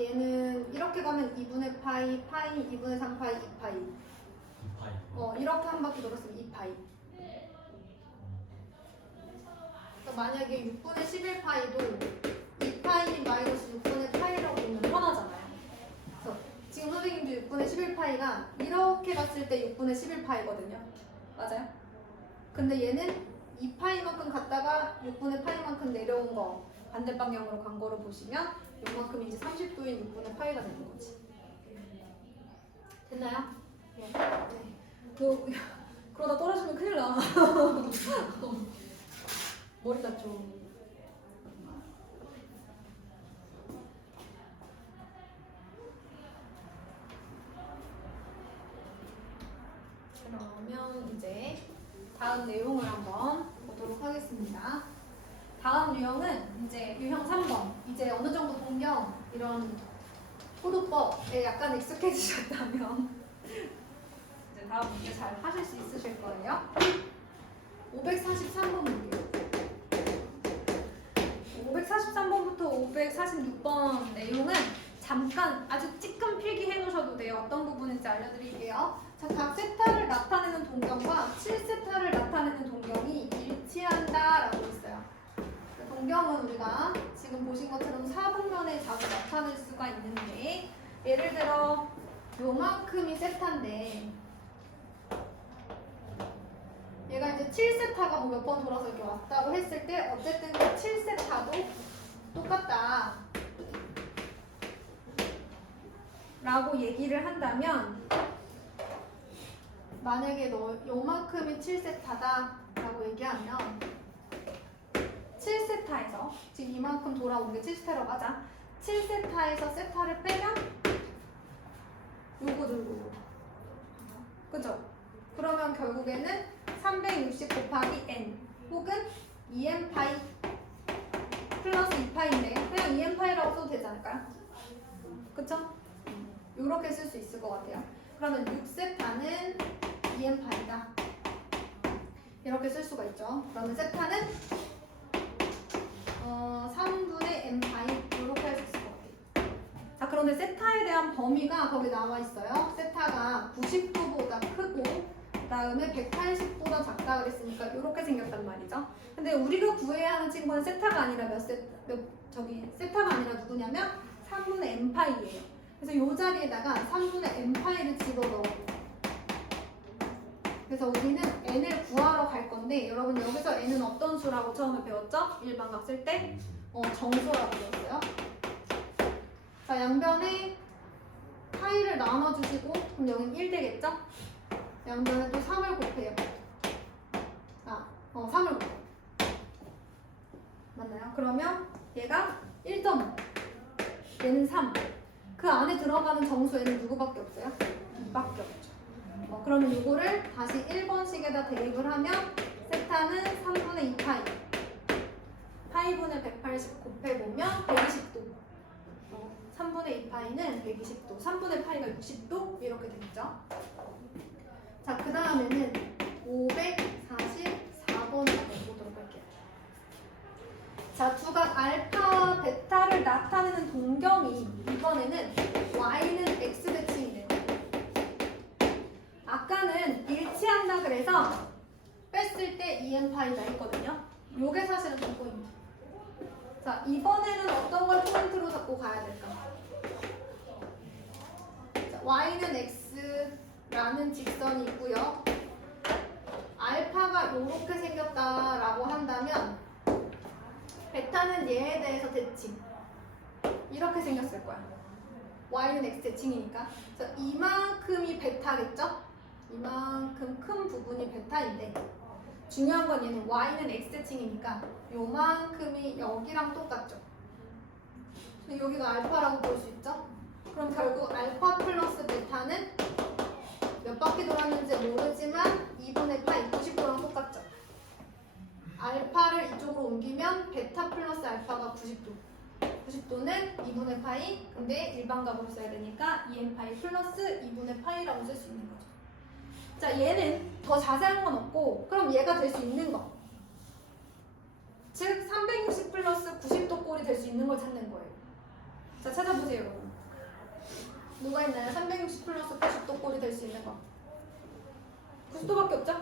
얘는 이렇게 가면 2분의 파이, 파이, 2분의 3파이, 2파이. 2파이. 이렇게 한 바퀴 돌았으면 2파이. 그러니까 만약에 6분의 11파이도 2파이 마이너스 6분의 파이라고 보면 편하잖아요. 그래서 지금 선생님도 6분의 11파이가 이렇게 갔을 때 6분의 11파이거든요. 맞아요? 근데 얘는 2파이만큼 갔다가 6분의 파이만큼 내려온 거 반대 방향으로 간 거로 보시면 요만큼 이제 30도인 6분의 파이가 되는 거지. 됐나요? 네. 그러다 떨어지면 큰일 나. 머리 다쳐. 그러면 이제 다음 내용을 한번 보도록 하겠습니다. 다음 유형은 이제 유형 3번. 이제 어느 정도 동경 이런 포도법에 약간 익숙해지셨다면 이제 다음 문제 잘 하실 수 있으실 거예요. 543번 볼게요. 543번부터 546번 내용은 잠깐 아주 찌끔 필기해 놓으셔도 돼요. 어떤 부분인지 알려드릴게요. 자, 각 세타를 나타내는 동경과 7세타를 나타내는 동경이 일치한다라고 있어요. 동경은 우리가 지금 보신 것처럼 사분면에 자주 나타낼 수가 있는데, 예를 들어 요만큼이 세타인데 얘가 이제 7세타가 뭐 몇 번 돌아서 이렇게 왔다고 했을 때 어쨌든 그 7세타도 똑같다 라고 얘기를 한다면, 만약에 너 요만큼이 7세타다 라고 얘기하면 7세타에서 지금 이만큼 돌아온 게 7세타라고 하자. 7세타에서 세타를 빼면 요거 들고, 그죠? 그러면 결국에는 360 곱하기 n 혹은 2n 파이 플러스 2파이인데 그냥 2n 파이라고 써도 되지 않을까요? 그쵸? 요렇게 쓸 수 있을 것 같아요. 그러면 6세타는 2n 파이다 이렇게 쓸 수가 있죠. 그러면 세타는 3분의 n 파이 이렇게 할 수 있을 것 같아요. 자, 그런데 세타에 대한 범위가 거기 나와 있어요. 세타가 90도보다 크고 그 다음에 180보다 작다 그랬으니까 이렇게 생겼단 말이죠. 근데 우리가 구해야 하는 친구는 세타가 아니라 세타가 아니라 누구냐면 3분의 n파이예요. 그래서 이 자리에다가 3분의 n파이를 집어넣어. 그래서 우리는 n을 구하러 갈 건데, 여러분 여기서 n은 어떤 수라고 처음에 배웠죠? 일반각 쓸 때 정수라고 배웠어요. 자, 양변에 파이를 나눠주시고 그럼 여기는 1 되겠죠? 양변에 또 3을 곱해요. 3을 곱해요. 맞나요? 그러면 얘가 1.5, 얘는 3. 그 안에 들어가는 정수에는 누구밖에 없어요? 2밖에 없죠. 그러면 이거를 다시 1번식에다 대입을 하면 세타는 3분의 2파이, 파이분의 180 곱해보면 120도. 3분의 2파이는 120도, 3분의 파이가 60도 이렇게 되겠죠. 자, 그 다음에는 544번을 보도록 할게요. 자, 두각 알파, 베타를 나타내는 동경이 이번에는 y는 x 대칭이네요. 아까는 일치한다 그래서 뺐을 때 2n파이다 했거든요. 요게 사실은 좀 포인트. 자, 이번에는 어떤 걸 포인트로 잡고 가야 될까? 자, y는 x라는 직선이 있고요. 알파가 이렇게 생겼다라고 한다면 베타는 얘에 대해서 대칭 이렇게 생겼을 거야. y는 x 대칭이니까. 그래서 이만큼이 베타겠죠? 이만큼 큰 부분이 베타인데 중요한 건 얘는 y는 x 대칭이니까 요만큼이 여기랑 똑같죠. 여기가 알파라고 볼 수 있죠? 그럼 결국 알파 플러스 베타는 몇 바퀴 돌았는지 모르지만 2분의 파이 90도랑 똑같죠? 알파를 이쪽으로 옮기면 베타 플러스 알파가 90도. 90도는 2분의 파이, 근데 일반각으로 써야 되니까 2n 파이 플러스 2분의 파이라고 쓸 수 있는 거죠. 자, 얘는 더 자세한 건 없고 그럼 얘가 될 수 있는 거, 즉 360 플러스 90도 꼴이 될 수 있는 걸 찾는 거예요. 자, 찾아보세요 여러분. 누가 있나요? 360 플러스 90도 꼴이 될 수 있는 거. 90도밖에 없죠?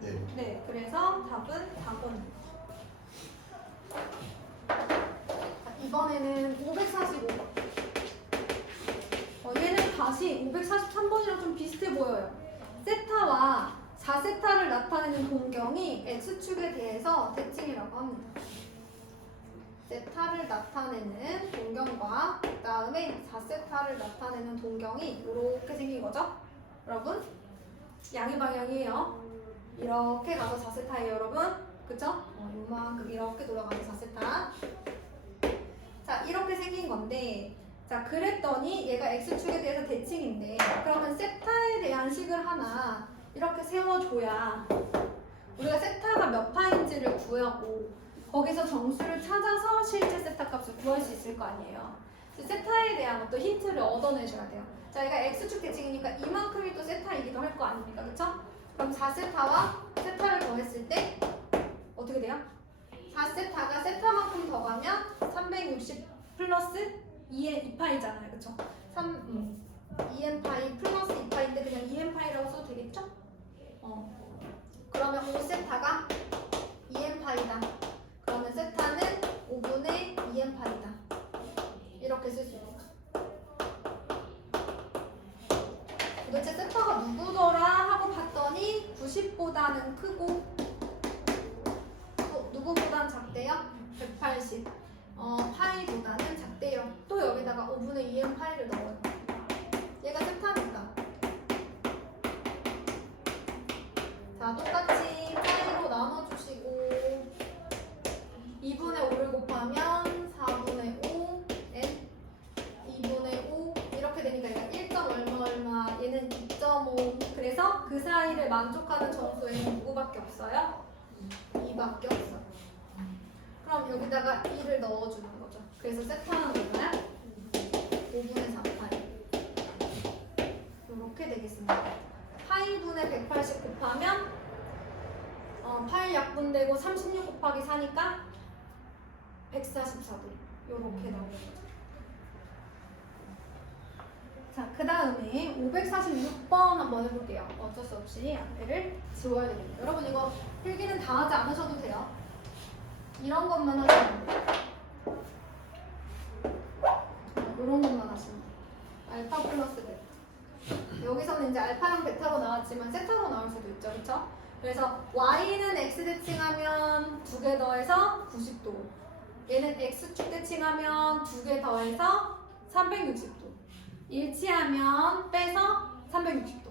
네. 네, 그래서 답은 4번. 이번에는 545번. 얘는 다시 543번이랑 좀 비슷해 보여요. 세타와 4세타를 나타내는 동경이 X축에 대해서 대칭이라고 합니다. 세타를 나타내는 동경과 그 다음에 4세타를 나타내는 동경이 이렇게 생긴 거죠? 여러분? 양의 방향이에요. 이렇게 가서 4세타예요, 여러분. 그쵸? 요만큼 이렇게 돌아가서 4세타. 자, 이렇게 생긴 건데, 자, 그랬더니 얘가 X축에 대해서 대칭인데, 그러면 세타에 대한 식을 하나 이렇게 세워줘야 우리가 세타가 몇 파인지를 구하고 거기서 정수를 찾아서 실제 세타 값을 구할 수 있을 거 아니에요. 세타에 대한 어떤 힌트를 얻어내셔야 돼요. 자, 얘가 X축 대칭이니까 이만큼이 또 세타이기도 할 거 아닙니까? 그쵸? 그럼 4세타와 세타를 더했을 때 어떻게 돼요? 4세타가 세타만큼 더 가면 360 플러스 2파이잖아요. 그쵸? 2n파이 플러스 2파이인데 그냥 2n파이라고 써도 되겠죠? 그러면 5세타가 2n파이다. 그러면 세타는 5분의 2n파이다. 이렇게 쓸 수 있는 거죠. 도대체 세타가 누구더라 하고 봤더니 90보다는 크고 또 누구보다는 작대요? 180. 파이보다는 작대요. 또 여기다가 5분의 2n 파이를 넣어요. 얘가 세타니까. 자, 똑같이 파이로 나눠주시고 2분의 5를 곱하면 4분의 5 n 2분의 5 이렇게 되니까 얘가 1점 얼마 얼마 얘는 2.5 그래서 그 사이를 만족하는 정수에는 누구밖에 없어요? 2밖에 없어요. 그럼 여기다가 2를 넣어주는 거죠. 그래서 세타는 얼마야? 5분의 4파이. 이렇게 되겠습니다. 파이분의 180 곱하면 파이 약분되고 36 곱하기 4니까 144도. 이렇게 나오는 거죠. 자, 그 다음에 546번 한번 해볼게요. 어쩔 수 없이 앞에를 지워야 됩니다. 여러분 이거 필기는 다 하지 않으셔도 돼요. 이런 것만 하시면 돼요. 이런 것만 하시면 돼요. 알파 플러스 베타. 여기서는 이제 알파랑 베타로 나왔지만 세타로 나올 수도 있죠. 그쵸? 그래서 y는 x 대칭하면 2개 더해서 90도. 얘는 x축 대칭하면 2개 더해서 360도. 일치하면 빼서 360도.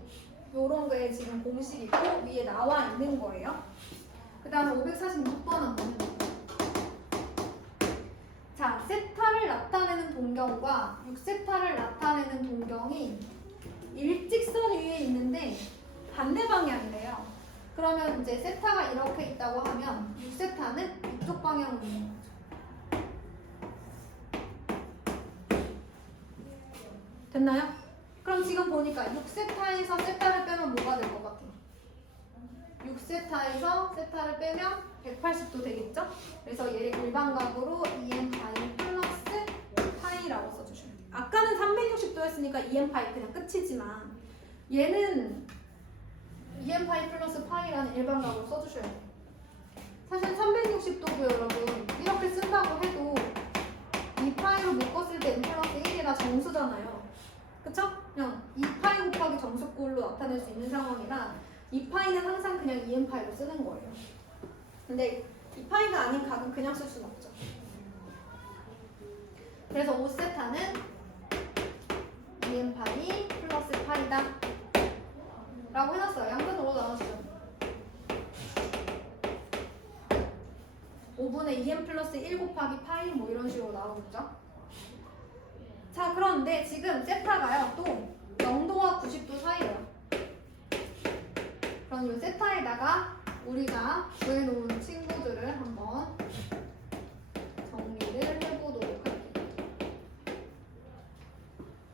요런 거에 지금 공식이 있고 위에 나와 있는 거예요. 그 다음에 546번 한번 해볼게요. 자, 세타를 나타내는 동경과 6세타를 나타내는 동경이 일직선 위에 있는데 반대 방향이래요. 그러면 이제 세타가 이렇게 있다고 하면 6세타는 이쪽 방향으로 있는 거죠. 됐나요? 그럼 지금 보니까 6세타에서 세타를 빼면 뭐가 될 것 같아요? 6세타에서 세타를 빼면 180도 되겠죠? 그래서 얘를 일반각으로 2n파이 플러스 파이라고 써주시면 돼요. 아까는 360도 했으니까 2n파이 그냥 끝이지만 얘는 2n파이 플러스 파이라는 일반각으로 써주셔야 돼요. 사실 360도도 여러분 이렇게 쓴다고 해도 2파이로 묶었을 때 n 플러스 1이라 정수잖아요. 그쵸? 그냥 2파이 곱하기 정수꼴로 나타낼 수 있는 상황이라 2파이는 항상 그냥 2n파이로 쓰는 거예요. 근데 2파이가 아닌 각은 그냥 쓸 수는 없죠. 그래서 5세타는 2n파이 플러스 파이다 라고 해놨어요. 양변으로 나눠주죠. 5분의 2n 플러스 1 곱하기 파이 뭐 이런 식으로 나오겠죠. 자, 그런데 지금 세타가요 또 0도와 90도 사이예요. 그럼 이 세타에다가 우리가 구해놓은 친구들을 한번 정리를 해보도록 할게요.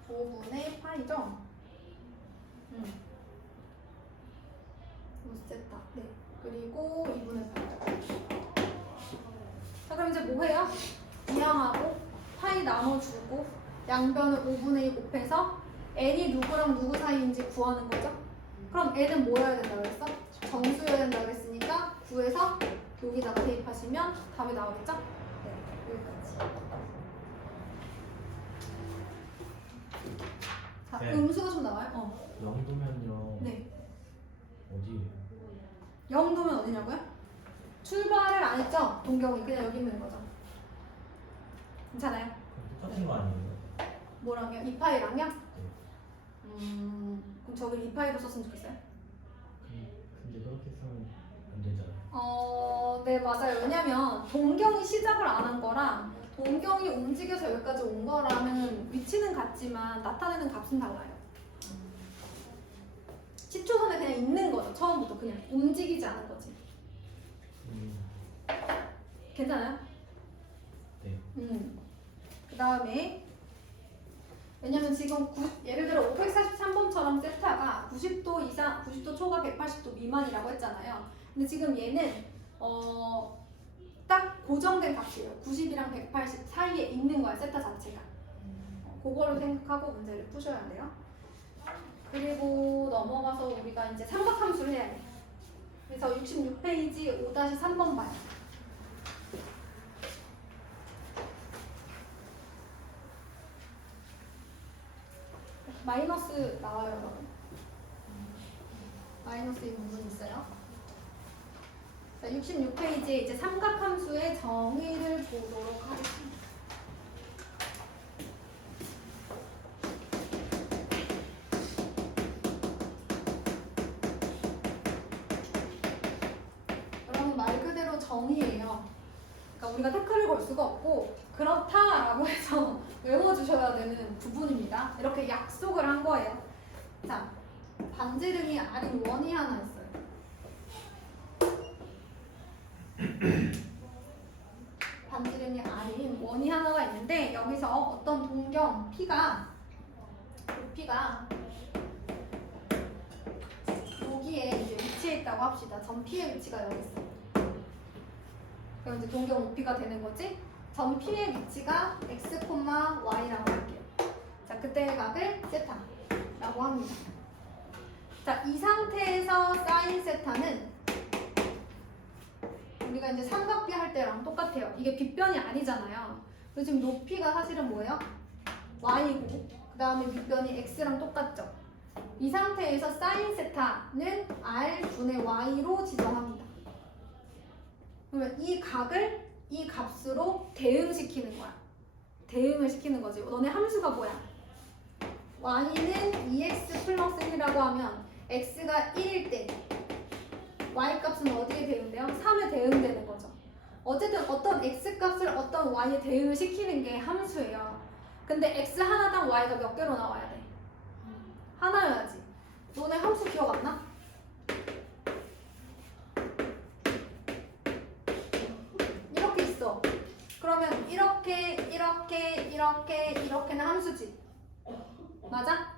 5분의 파이죠? 5세타. 네. 그리고 2분의 파이죠. 자, 그럼 이제 뭐 해요? 이항하고 파이 나눠주고 양변을 5분의 1 곱해서 n이 누구랑 누구 사이인지 구하는 거죠. 그럼 n은 뭐여야 된다고 그랬어? 정수여야 된다고 그랬으니까 구해서 여기다가 대입하시면 답이 나오겠죠? 네, 여기까지. 자, 네. 음수가 좀 나와요? 영도면요. 네. 어디? 0도면 어디냐고요? 출발을 안 했죠? 동경이 그냥 여기 있는 거죠. 괜찮아요? 똑같은 거 아니에요? 뭐랑요? 2파이랑요? 네. 그럼 저기 2파이로 썼으면 좋겠어요? 근데 그렇게 쓰면 안 되잖아요. 네 맞아요. 왜냐면 동경이 시작을 안 한 거랑 동경이 움직여서 여기까지 온 거라는 위치는 같지만 나타내는 값은 달라요. 시초선에 그냥 있는 거죠. 처음부터 그냥 움직이지 않은 거지. 괜찮아요? 네. 그 다음에 왜냐면 지금 예를 들어 543번처럼 세타가 90도 이상, 90도 초과 180도 미만이라고 했잖아요. 근데 지금 얘는 딱 고정된 값이에요. 90이랑 180 사이에 있는 거야, 세타 자체가. 그거를 생각하고 문제를 푸셔야 돼요. 그리고 넘어가서 우리가 이제 삼각함수를 해야 돼요. 그래서 66페이지 5-3번 봐요. 마이너스 나와요, 여러분. 마이너스 이 부분 있어요. 자, 66페이지에 이제 삼각함수의 정의를 보도록 하겠습니다. 여러분 말 그대로 정의예요. 그러니까 우리가 태클을 걸 수가 없고 그렇다라고 해서 외워주셔야 되는 부분입니다. 이렇게 약속을 한 거예요. 자, 반지름이 R인 원이 하나 있어요. 반지름이 R인 원이 하나가 있는데 여기서 어떤 동경 P가 여기에 이제 위치해 있다고 합시다. 점 P의 위치가 여기 있어. 그럼 이제 동경 높이가 되는 거지? 점 P의 위치가 x, y라고 할게요. 자, 그때의 각을 세타라고 합니다. 자, 이 상태에서 사인 세타는 우리가 이제 삼각비 할 때랑 똑같아요. 이게 빗변이 아니잖아요. 그래서 지금 높이가 사실은 뭐예요? y고 그 다음에 밑변이 x랑 똑같죠. 이 상태에서 사인 세타는 r분의 y로 지정합니다. 그러면 이 각을 이 값으로 대응시키는 거야. 대응을 시키는 거지. 너네 함수가 뭐야? y는 2x 플러스 1이라고 하면 x가 1일 때 y 값은 어디에 대응돼요? 3에 대응되는 거죠. 어쨌든 어떤 x 값을 어떤 y에 대응을 시키는 게 함수예요. 근데 x 하나당 y가 몇 개로 나와야 돼? 하나여야지. 너네 함수 기억 안 나? 이렇게 있어. 그러면 이렇게는 함수지. 맞아?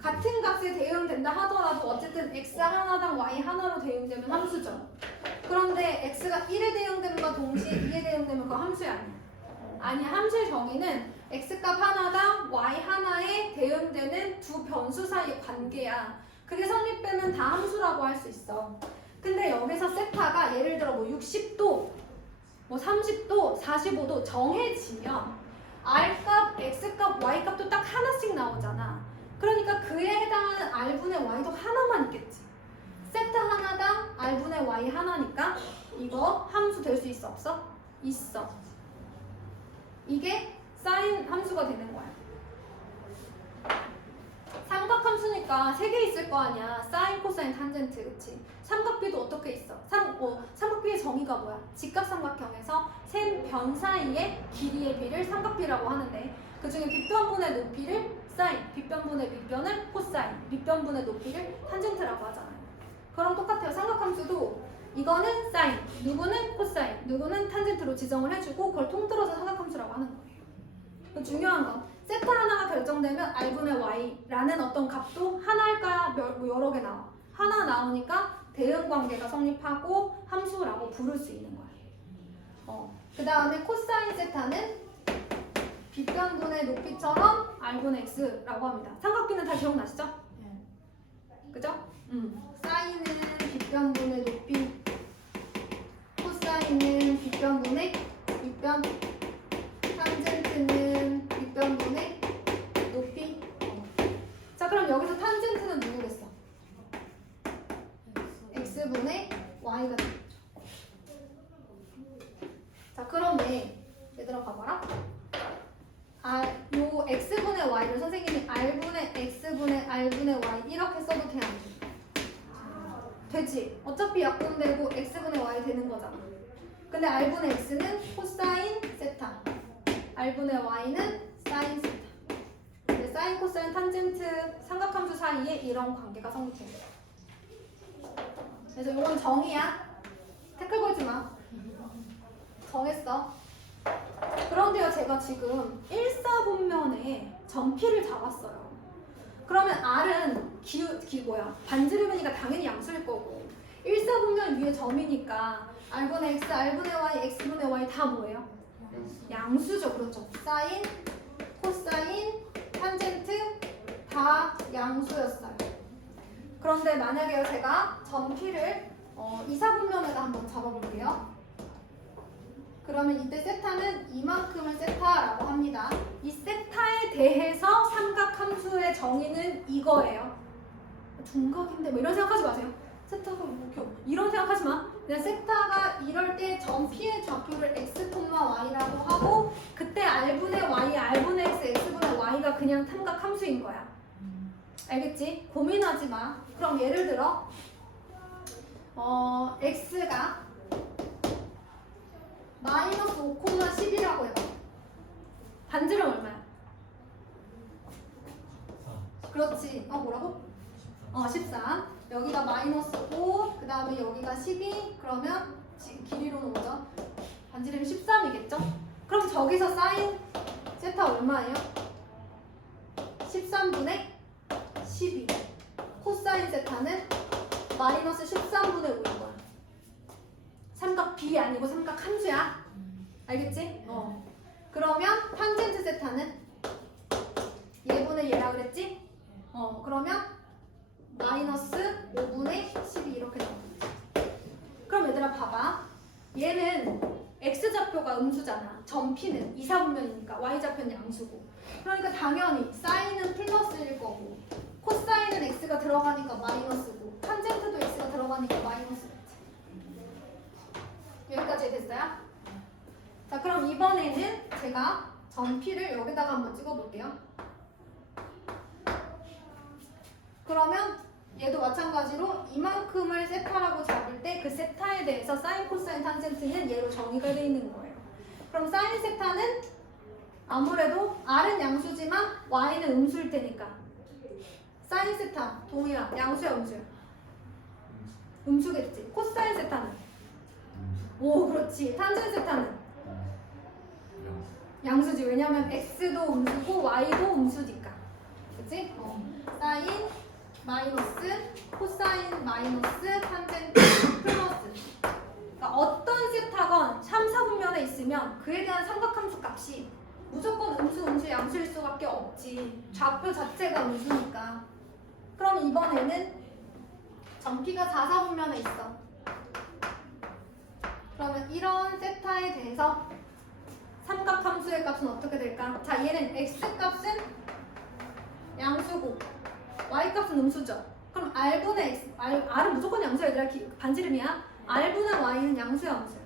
같은 값에 대응된다 하더라도 어쨌든 x 하나당 y 하나로 대응되면 함수죠. 그런데 x가 1에 대응됨과 동시에 2에 대응되면 그거 함수야 아니야? 아니야. 함수의 정의는 x값 하나당 y 하나에 대응되는 두 변수 사이의 관계야. 그게 성립되면 다 함수라고 할 수 있어. 근데 여기서 세타가 예를 들어 뭐 60도, 뭐 30도, 45도 정해지면 r값, x값, y값도 딱 하나씩 나오잖아. 그러니까 그에 해당하는 r분의 y도 하나만 있겠지. 세타 하나당 r분의 y 하나니까 이거 함수 될 수 있어 없어? 있어. 이게 사인 함수가 되는 거야. 삼각함수니까 3개 있을 거 아니야. 사인, 코사인, 탄젠트, 그치? 삼각비도 어떻게 있어? 삼각비의 정의가 뭐야? 직각삼각형에서 세 변 사이의 길이의 비를 삼각비라고 하는데 그 중에 빗변분의 높이를 사인, 빗변분의 밑변을 코사인, 밑변분의 높이를 탄젠트라고 하잖아요. 그럼 똑같아요. 삼각함수도 이거는 사인, 누구는 코사인, 누구는 탄젠트로 지정을 해주고 그걸 통틀어서 삼각함수라고 하는 거예요. 중요한 건 세타 하나가 결정되면 r분의 y라는 어떤 값도 하나일까 여러 개 나와. 하나 나오니까 대응 관계가 성립하고 함수라고 부를 수 있는 거야. 그 다음에 코사인 세타는 빗변분의 높이처럼 r분의 x라고 합니다. 삼각비는 다 기억나시죠? 네. 그죠? 사인은 빗변분의 높이, 코사인은 빗변분의 윗변, 탄젠트는 윗변분의 높이. 자, 그럼 여기서 탄젠트는 누구겠어? x분의 y가 되겠죠. 자, 그런데 얘들아 봐봐라. 요 x분의 y를 선생님이 r분의 x분의 r분의 y 이렇게 써도 돼, 안 돼? 되지. 어차피 약분되고 x분의 y 되는 거잖아. 근데 r분의 x는 코사인 세타, r분의 y는 사인 세타. 근데 사인, 코사인, 탄젠트 삼각함수 사이에 이런 관계가 성립된 거야. 그래서 이건 정의야. 태클 걸지 마. 정했어. 그런데요, 제가 지금 1사분면에 점피를 잡았어요. 그러면 R은 반지름이니까 당연히 양수일 거고, 1사분면 위에 점이니까 R분의 X, R분의 Y, X분의 Y 다 뭐예요? 양수죠. 그렇죠. 사인, 코사인, 탄젠트 다 양수였어요. 그런데 만약에 제가 점피를 2사분면에다 한번 잡아볼게요. 그러면 이때 세타는 이만큼을 세타라고 합니다. 이 세타에 대해서 삼각함수의 정의는 이거예요. 둔각인데 뭐 이런 생각하지 마세요. 세타가 뭐 이런 생각하지 마. 그냥 세타가 이럴 때 점피의 좌표를 x, y라고 하고 그때 r분의 y, r분의 x, x분의 y가 그냥 삼각함수인 거야. 알겠지? 고민하지 마. 그럼 예를 들어 x가 마이너스 5,10이라고 해봐. 반지름 얼마야? 4. 그렇지. 뭐라고? 13. 여기가 마이너스 5, 그 다음에 여기가 12. 그러면 지금 길이로는 뭐죠? 반지름이 13이겠죠? 그럼 저기서 사인 세타 얼마예요? 13분의 12. 코사인 세타는 마이너스 13분의 5인 거야. 삼각 B 아니고 삼각 함수야. 알겠지? 그러면 탄젠트 세타는 얘분의 얘라 그랬지? 그러면 마이너스 5분의 12 이렇게 나오겠지. 그럼 얘들아 봐봐. 얘는 x좌표가 음수잖아. 점피는 2사분면이니까 y좌표는 양수고. 그러니까 당연히 사인은 플러스일 거고 코사인은 x가 들어가니까 마이너스고 탄젠트도 x가 들어가니까 마이너스겠지. 여기까지 됐어요? 자, 그럼 이번에는 제가 점피를 여기다가 한번 찍어볼게요. 그러면 얘도 마찬가지로 이만큼을 세타라고 잡을 때 그 세타에 대해서 사인, 코사인, 탄젠트는 얘로 정의가 되어 있는 거예요. 그럼 사인 세타는 아무래도 R은 양수지만 Y는 음수일 테니까 사인 세타 동일한 양수야, 음수야? 음수겠지. 코사인 세타는 오, 그렇지. 탄젠트 세타는 양수지. 왜냐면 x도 음수고 y도 음수니까. 그치? 사인 마이너스 코사인 마이너스 탄젠트 플러스. 그러니까 어떤 세타건 3, 4분면에 있으면 그에 대한 삼각함수 값이 무조건 음수, 양수일 수밖에 없지. 좌표 자체가 음수니까. 그럼 이번에는 점피가 4, 4분면에 있어. 그러면 이런 세타에 대해서 삼각함수의 값은 어떻게 될까? 자, 얘는 x값은 양수고 y값은 음수죠. 그럼 r분의 x, r은 무조건 양수야. 얘들아, 반지름이야. r분의 y는 양수야, 음수야?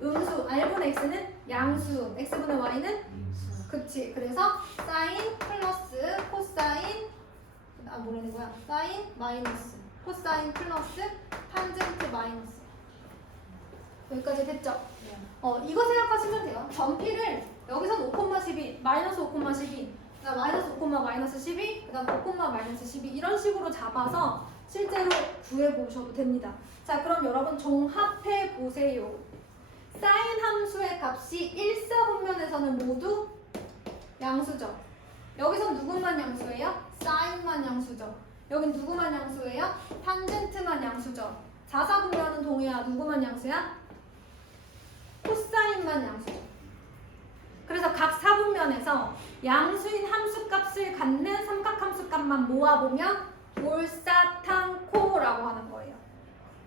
음수, r분의 x는 양수, x분의 y는 그치. 그래서 사인 플러스 코사인 뭐라는 거야? 사인 마이너스 코사인 플러스 탄젠트 마이너스. 여기까지 됐죠? 이거 생각하시면 돼요. 점피를 여기서 5,12, 마이너스 5,12, 그다음 마이너스 5, 마이너스 12, 그다음 5, 마이너스 12 이런 식으로 잡아서 실제로 구해보셔도 됩니다. 자, 그럼 여러분 종합해 보세요. 사인 함수의 값이 1사분면에서는 모두 양수죠. 여기서 누구만 양수예요? 사인만 양수죠. 여긴 누구만 양수예요? 탄젠트만 양수죠. 4사분면은 동해야 누구만 양수야? 코사인만 양수죠. 그래서 각 4분면에 측면에서 양수인 함수값을 갖는 삼각함수값만 모아보면 올사탕코라고 하는 거예요.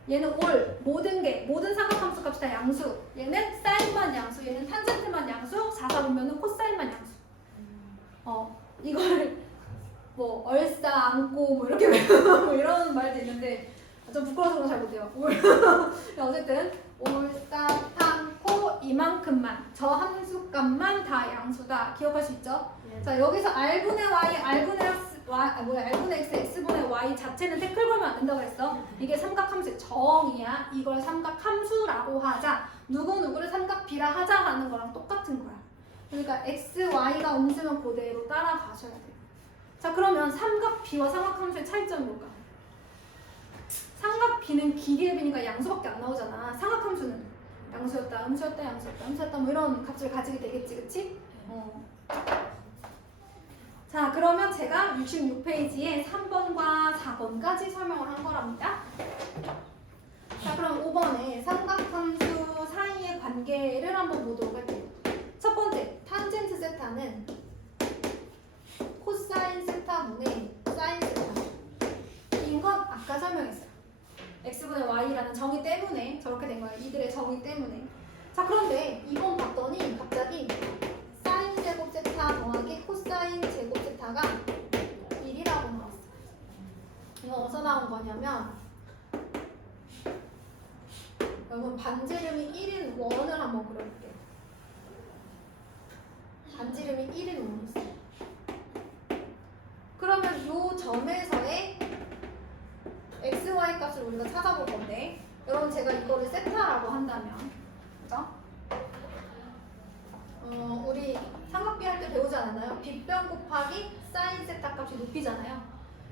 얘는 모든 삼각함수값이 다 양수. 얘는 사인만 양수, 얘는 탄젠트만 양수, 4사 보면은 코사인만 양수. 이걸 뭐 얼싸 안고 뭐 이렇게 뭐 이런 말도 있는데 좀 부끄러워서 잘 못해요. 어쨌든 올사탕코 이만큼만, 저 함수값만 다 양수다. 기억할 수 있죠? 네. 자, 여기서 R분의 Y, R분의 X, X분의 Y 자체는 태클 걸면 안 된다고 했어. 이게 삼각함수의 정의야. 이걸 삼각함수라고 하자. 누구누구를 삼각비라 하자 하는 거랑 똑같은 거야. 그러니까 X, Y가 음수면 그대로 따라가셔야 돼요. 자, 그러면 삼각비와 삼각함수의 차이점이 뭘까? 삼각비는 기계의 비니까 양수밖에 안 나오잖아. 삼각함수는 양수였다, 음수였다, 양수였다, 음수였다 뭐 이런 값을 가지게 되겠지, 그치? 자, 그러면 제가 66페이지에 3번과 4번까지 설명을 한 거랍니다. 자, 그럼 5번에 삼각함수 사이의 관계를 한번 보도록 할게요. 첫 번째, 탄젠트 세타는 코사인 세타분의 사인 세타. 이건 아까 설명했어요. x분의 y라는 정의 때문에 저렇게 된 거예요. 이들의 정의 때문에. 자, 그런데 이번 봤더니 갑자기 사인 제곱 세타 더하기 코사인 제곱 세타가 1이라고 나왔어요. 이거 어디서 나온 거냐면 여러분 반지름이 1인 원을 한번 그려볼게요. 반지름이 1인 원이 있어요. 그러면 요 점에서의 x, y 값을 우리가 찾아볼 건데, 여러분 제가 이거를 세타라고 한다면, 그죠? 우리 삼각비 할 때 배우지 않았나요? 빗변 곱하기 사인 세타 값이 높이잖아요.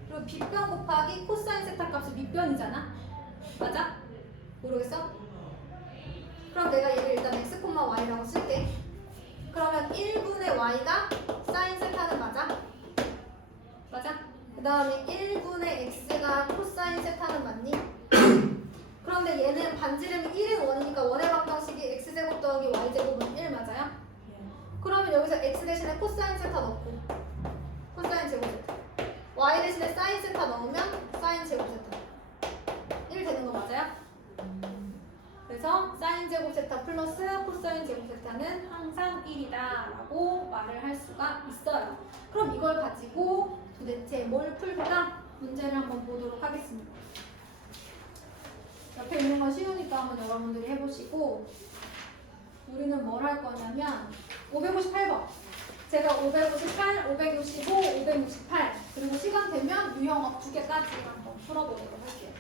그리고 빗변 곱하기 코사인 세타 값이 밑변이잖아. 맞아? 모르겠어? 그럼 내가 얘를 일단 x, y라고 쓸게. 그러면 1분의 y가 사인 세타는 맞아? 맞아? 그 다음에 1분의 x가 코사인 세타는 맞니? 그런데 얘는 반지름이 1인 원이니까 원의 방정식이 x제곱 더하기 y제곱은 1 맞아요? 그러면 여기서 x 대신에 코사인 세타 넣고 코사인 제곱 세타, y 대신에 사인 세타 넣으면 사인 제곱 세타 1 되는 거 맞아요? 그래서 사인 제곱 세타 플러스 코사인 제곱 세타는 항상 1이다 라고 말을 할 수가 있어요. 그럼 이걸 가지고 도대체 뭘 풀까? 문제를 한번 보도록 하겠습니다. 옆에 있는 건 쉬우니까 한번 여러분들이 해보시고, 우리는 뭘 할 거냐면 558번, 제가 558, 565, 568 그리고 시간 되면 유형업 2개까지 한번 풀어보도록 할게요.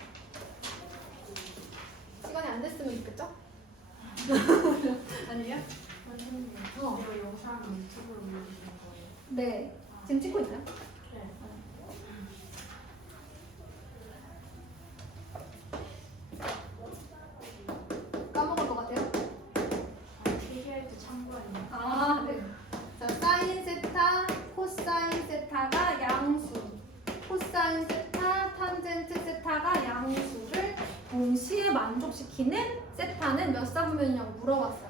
시간이 안 됐으면 좋겠죠? 아니에요? 선생님, 이거 영상 유튜브로 올려주시는 거예요? 네. 지금 찍고 있나요? 네. 까먹을 것 같아요? 필기할 때 참고하는 거. 아, 네. 자, 사인 세타, 코사인 세타가 양수, 코사인 세타, 탄젠트 세타가 양수를 동시에 만족시키는 세타는 몇 사분면이냐고 물어봤어요.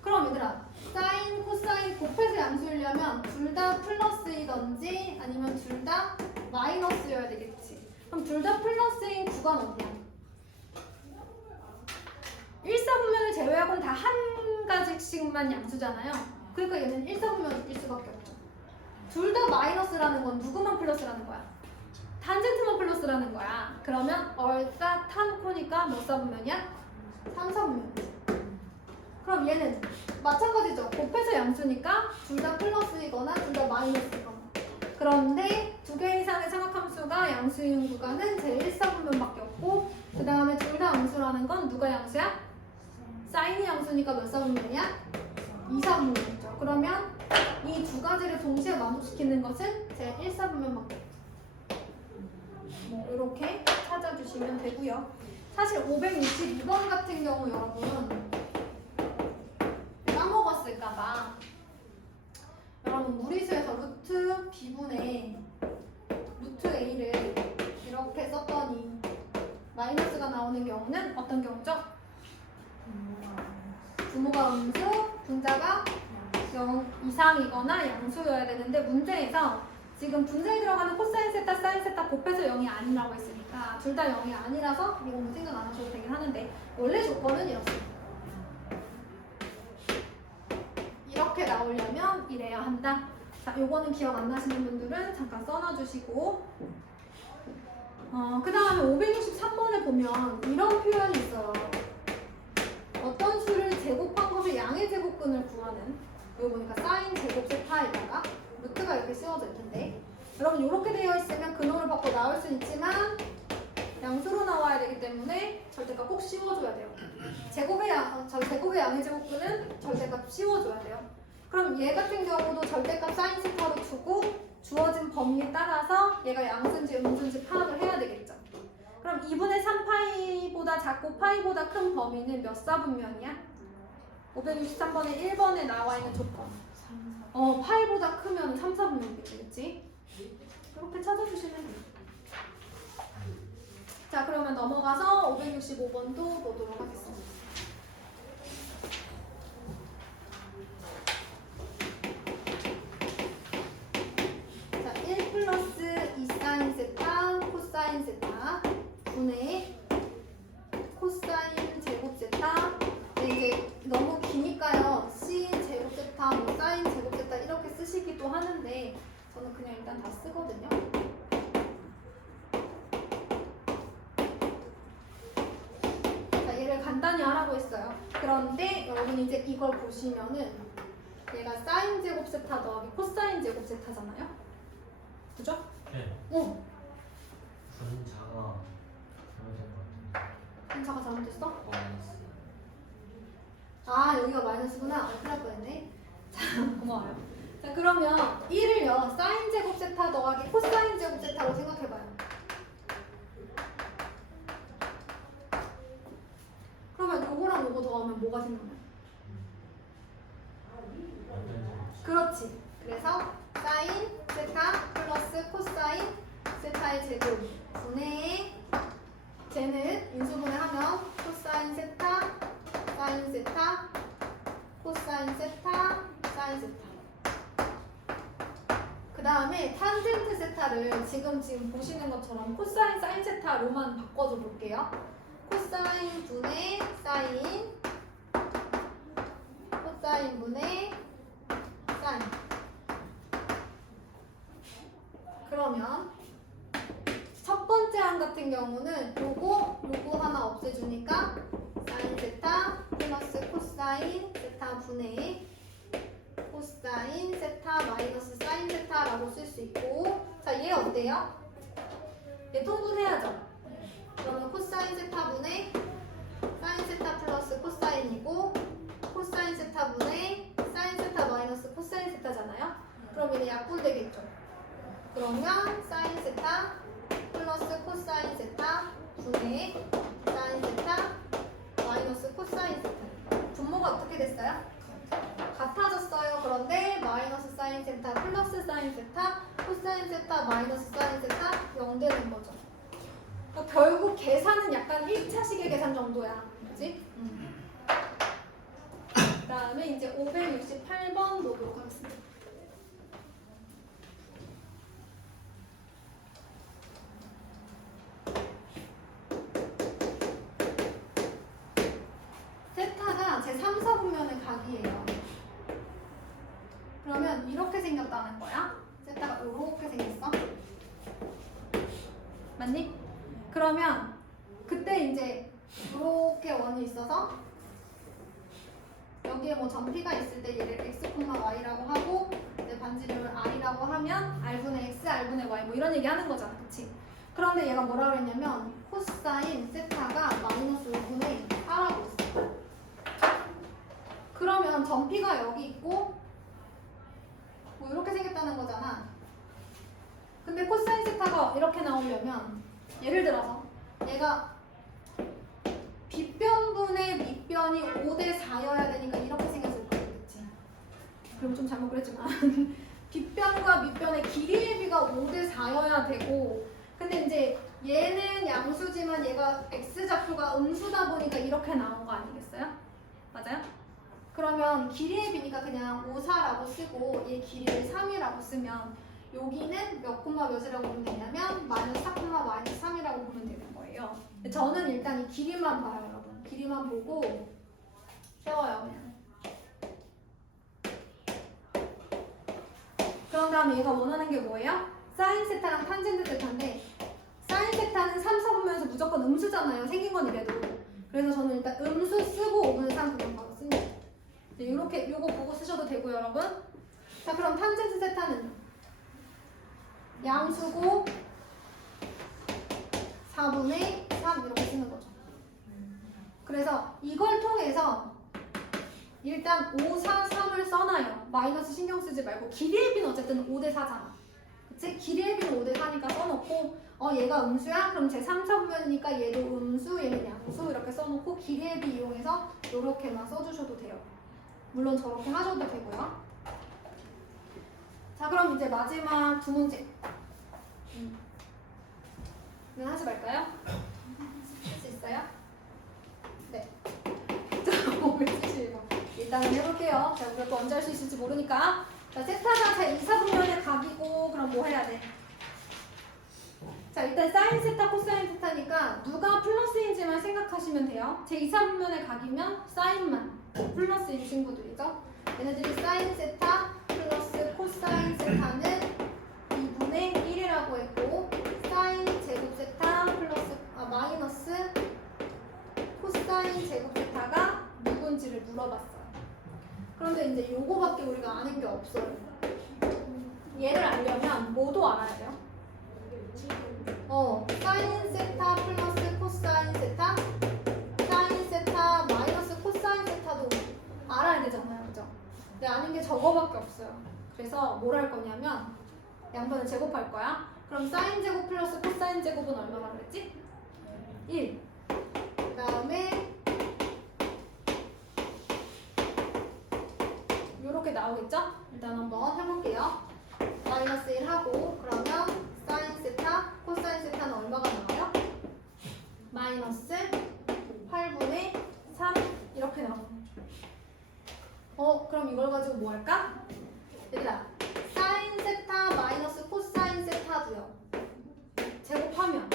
그럼 얘들아, 사인, 코사인 곱해서 양수이려면 둘 다 플러스이던지 아니면 둘 다 마이너스여야 되겠지. 그럼 둘 다 플러스인 구간 어디야? 1사분면을 제외하고는 다 한 가지씩만 양수잖아요. 그러니까 얘는 1사분면일 수밖에 없죠. 둘 다 마이너스라는 건 누구만 플러스라는 거야? 탄젠트만 플러스라는 거야. 그러면 얼싸 탄코니까 몇 사분면이야? 3사분면이지. 그럼 얘는 마찬가지죠. 곱해서 양수니까 둘 다 플러스이거나 둘 다 마이너스이거나. 그런데 두 개 이상의 삼각함수가 양수인 구간은 제 1사분면밖에 없고, 그 다음에 둘 다 음수라는 건 누가 양수야? 사인이 양수니까 몇 사분면이야? 2사분면이죠. 그러면 이 두 가지를 동시에 만족시키는 것은 제 1사분면밖에 없죠. 뭐 이렇게 찾아주시면 되고요. 사실 562번 같은 경우 여러분 까먹었을까봐 여러분 무리수에서 루트 b분의 루트 a를 이렇게 썼더니 마이너스가 나오는 경우는 어떤 경우죠? 부모가 음수, 분자가 0 이상이거나 양수여야 되는데 문제에서 지금 분자에 들어가는 코사인 세타, 사인 세타 곱해서 0이 아니라고 했으니까 둘 다 0이 아니라서 이건 생각 안 하셔도 되긴 하는데 원래 조건은 이렇습니다. 이렇게 나오려면 이래야 한다. 자, 요거는 기억 안 나시는 분들은 잠깐 써놔주시고 그 다음에 563번에 보면 이런 표현이 있어요. 어떤 수를 제곱한 것을 양의 제곱근을 구하는 여기 보니까 사인 제곱 세타에다가 루트가 이렇게 씌워져 있는데 여러분 이렇게 되어 있으면 근호를 받고 나올 수 있지만 양수로 나와야 되기 때문에 절대값 꼭 씌워줘야 돼요. 제곱의 양의 제곱근은 절대값 씌워줘야 돼요. 그럼 얘 같은 경우도 절대값 사인 세타로 두고 주어진 범위에 따라서 얘가 양수인지 음수인지 파악을 해야 되겠죠. 그럼 2분의 3파이보다 작고 파이보다 큰 범위는 몇 사분면이야? 563번에 1번에 나와 있는 조건. 파이보다 크면 3, 4분면이겠지, 그치? 이렇게 찾아주시면 돼요. 자, 그러면 넘어가서 565번도 보도록 하겠습니다. 자, 1 플러스 2 사인 세타 코사인 세타 분의 코사인 제곱 세타. 이제 너무 기니까요. sin 제곱 세타, 뭐 사인 제곱 세타 이렇게 쓰시기도 하는데 저는 그냥 일단 다 쓰거든요. 자, 얘를 간단히 하라고 했어요. 그런데 여러분 이제 이걸 보시면은 얘가 사인 제곱 세타 더하기 코사인 제곱 세타잖아요. 그죠? 네. 분자가 잘못된 것 같은데. 분자가 잘못됐어? 마이너스. 아, 여기가 마이너스구나. 큰일 날 뻔했네. 자, 고마워요. 자, 그러면 1을요 사인 제곱 세타 더하기 코사인 제곱 세타로 생각해봐요. 그러면 요거랑 요거 더하면 뭐가 생각나요? 그렇지. 그래서 사인 세타 플러스 코사인 세타의 제곱 분의 쟤는 인수분해하면 코사인 세타 사인 세타 코사인 세타 사인 세타. 그 다음에 탄젠트 세타를 지금 보시는 것처럼 코사인 사인 세타로만 바꿔줘 볼게요. 코사인 분의 사인 코사인 분의 사인. 그러면 첫 번째 항 같은 경우는 요거 하나 없애주니까 사인 세타 플러스 코사인 세타 분의 코사인 세타 마이너스 사인 세타라고 쓸 수 있고, 자, 얘 어때요? 얘 통분해야죠. 그러면 코사인 세타 분의 사인 세타 플러스 코사인이고 코사인 세타 분의 사인 세타 마이너스 코사인 세타잖아요. 그럼 얘는 약분되겠죠. 그러면 사인 세타 플러스 코사인 세타 분의 사인 세타 마이너스 코사인 세타. 분모가 어떻게 됐어요? 같아졌어요. 그런데 마이너스 사인 세타 플러스 사인 세타 코사인 세타 마이너스 사인 세타 0 되는 거죠. 그러니까 결국 계산은 약간 1차식의 계산 정도야. 그치? 그 다음에 이제 568번 보도록 하겠습니다. 세타가 제 3, 4분면의 각이에요. 그러면 이렇게 생겼다는 거야. 세타가 이렇게 생겼어. 맞니? 그러면 그때 이제 이렇게 원이 있어서 여기에 뭐 점피가 있을 때 얘를 x, y라고 하고 이제 반지름을 r이라고 하면 r분의 x, r분의 y 뭐 이런 얘기 하는 거잖아. 그치? 그런데 얘가 뭐라 그랬냐면 코사인 세타가 마이너스 5분의 4라고 했어. 그러면 점피가 여기 있고 뭐 이렇게 생겼다는 거잖아. 근데 코사인 세타가 이렇게 나오려면 예를 들어서 얘가 빗변분의 밑변이 5대 4여야 되니까 이렇게 생겼을 거야. 그치? 그럼 좀 잘못 그랬지만 빗변과 밑변의 길이의 비가 5대 4여야 되고, 근데 이제 얘는 양수지만 얘가 x좌표가 음수다 보니까 이렇게 나온 거 아니겠어요? 맞아요? 그러면 길이의 b니까 그냥 5, 4라고 쓰고 얘 길이를 3이라고 쓰면 여기는 몇 콤마 몇이라고 보면 되냐면 마이너스 4, 마이너스 3이라고 보면 되는 거예요. 근데 저는 일단 이 길이만 봐요, 여러분. 길이만 보고 세워요, 그냥. 그런 다음에 얘가 원하는 게 뭐예요? 사인 세타랑 탄젠트 세타인데 사인 세타는 3, 4분면에서 무조건 음수잖아요. 생긴 건 이래도. 그래서 저는 일단 음수 쓰고 5분의 3 그냥 바로 씁니다. 이렇게 요거 보고 쓰셔도 되고요, 여러분. 자, 그럼 탄젠트 세타는 양수고 4분의 3 이렇게 쓰는 거죠. 그래서 이걸 통해서 일단 5, 4, 3을 써놔요. 마이너스 신경 쓰지 말고 길이의 b는 어쨌든 5대 4잖아. 그치? 길이의 b는 5대 4니까 써놓고 얘가 음수야? 그럼 제 3, 4분면이니까 얘도 음수, 얘는 양수 이렇게 써놓고 길이의 b 이용해서 이렇게만 써주셔도 돼요. 물론 저렇게 하셔도 되고요. 자, 그럼 이제 마지막 두 문제. 이건 하지 말까요? 할 수 있어요? 네. 일단은 해볼게요. 자, 우리가 또 언제 할 수 있을지 모르니까. 자, 세타가 제 2, 4분면의 각이고 그럼 뭐 해야 돼? 자, 일단 사인 세타, 코사인 세타니까 누가 플러스인지만 생각하시면 돼요. 제 2, 4분면의 각이면 사인만 플러스인 친구들이죠. 얘네들이 사인 세타 플러스 코사인 세타는 2분의 1이라고 했고 사인 제곱 세타 플러스 마이너스 코사인 제곱 세타가 누군지를 물어봤어요. 그런데 이제 요거밖에 우리가 아는 게 없어요. 얘를 알려면 뭐도 알아야 돼요? 사인 세타 플러스 코사인 세타, 사인 세타 마이너스 코사인 세타도 알아야 되잖아요, 그죠? 근데 아는 게 저거밖에 없어요. 그래서 뭘 할 거냐면 양변을 제곱할 거야. 그럼 사인 제곱 플러스 코사인 제곱은 얼마나 그랬지? 1. 그 다음에 이렇게 나오겠죠? 일단 한번 해볼게요. 마이너스 1 하고 그러면 사인 세타, 코사인 세타는 얼마가 나와요? 마이너스 8분의 3 이렇게 나옵니다. 그럼 이걸 가지고 뭐 할까? 얘들아, 사인 세타 마이너스 코사인 세타도요. 제곱하면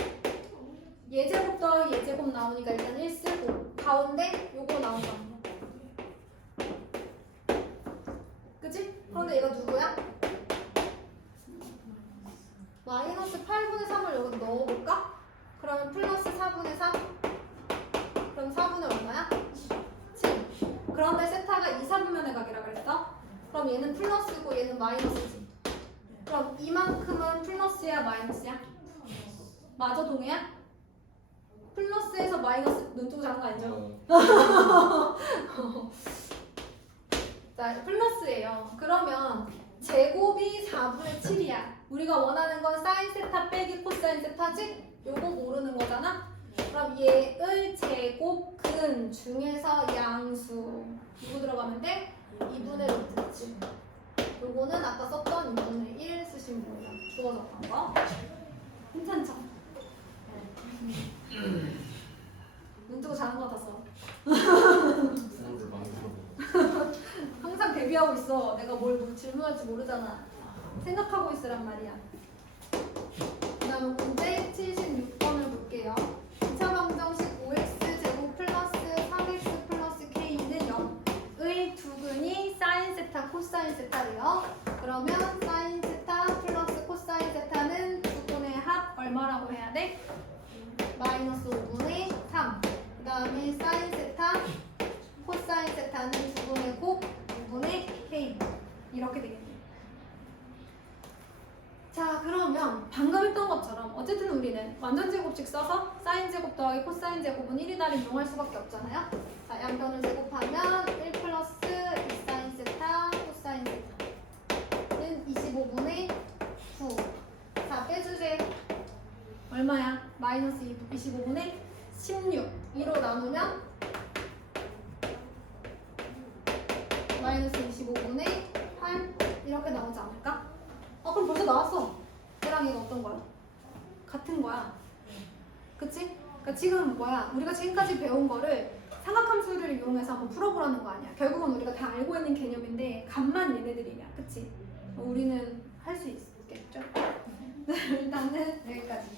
예제곱 더하기 예제곱 나오니까 일단 1 쓰고 가운데 요거 나온다. 그치? 그런데 얘가 누구야? 마이너스 8분의 3을 여기 넣어볼까? 그러면 플러스 4분의 3? 그럼 4분의 얼마야? 7. 그런데 세타가 2, 4분면의 각이라 그랬어? 그럼 얘는 플러스고 얘는 마이너스지. 그럼 이만큼은 플러스야 마이너스야? 맞아 동해야? 플러스에서 마이너스 눈 뜨고 자는 거 아니죠? 자, 플러스예요. 그러면 제곱이 4분의 7이야. 우리가 원하는 건 사인 세타 빼기 코사인 세타지? 요거 모르는 거잖아? 그럼 얘의 제곱근 중에서 양수 이거 들어가면 돼? 2분의 루트 7. 요거는 아까 썼던 2분의 1 쓰시면 됩니다. 주어졌던 거. 괜찮죠? 눈 뜨고 자는 거 같아서. 항상 대비하고 있어. 내가 뭘 질문할지 모르잖아. 생각하고 있으란 말이야. 그 다음에 문제 76번을 볼게요. 2차 방정식 5x 제곱 플러스 3x 플러스 k는 0의 두근이 사인 세타 코사인 세타래요. 그러면 사인 세타 플러스 코사인 세타는 두근의 합 얼마라고 해야 돼? 마이너스 5분의 3. 그 다음에 사인 세타 코사인 세타는 두분의 곱 5분의 k 이렇게 되겠네요. 자, 그러면 방금 했던 것처럼 어쨌든 우리는 완전 제곱식 써서 사인 제곱 더하기 코사인 제곱은 1이다를 이용할 수밖에 없잖아요. 자, 양변을 제곱하면 1 플러스 2 사인 세타 코사인 세타는 25분의 9. 자, 빼주세요. 얼마야? 마이너스 25분의 16. 2로 나누면 마이너스 25분의 8 이렇게 나오지 않을까? 그럼 벌써 나왔어. 얘랑 얘가 어떤 거야? 같은 거야. 그치? 그러니까 지금 뭐야? 우리가 지금까지 배운 거를 삼각함수를 이용해서 한번 풀어보라는 거 아니야. 결국은 우리가 다 알고 있는 개념인데 값만 얘네들이냐, 그치? 우리는 할 수 있겠죠? 일단은 여기까지.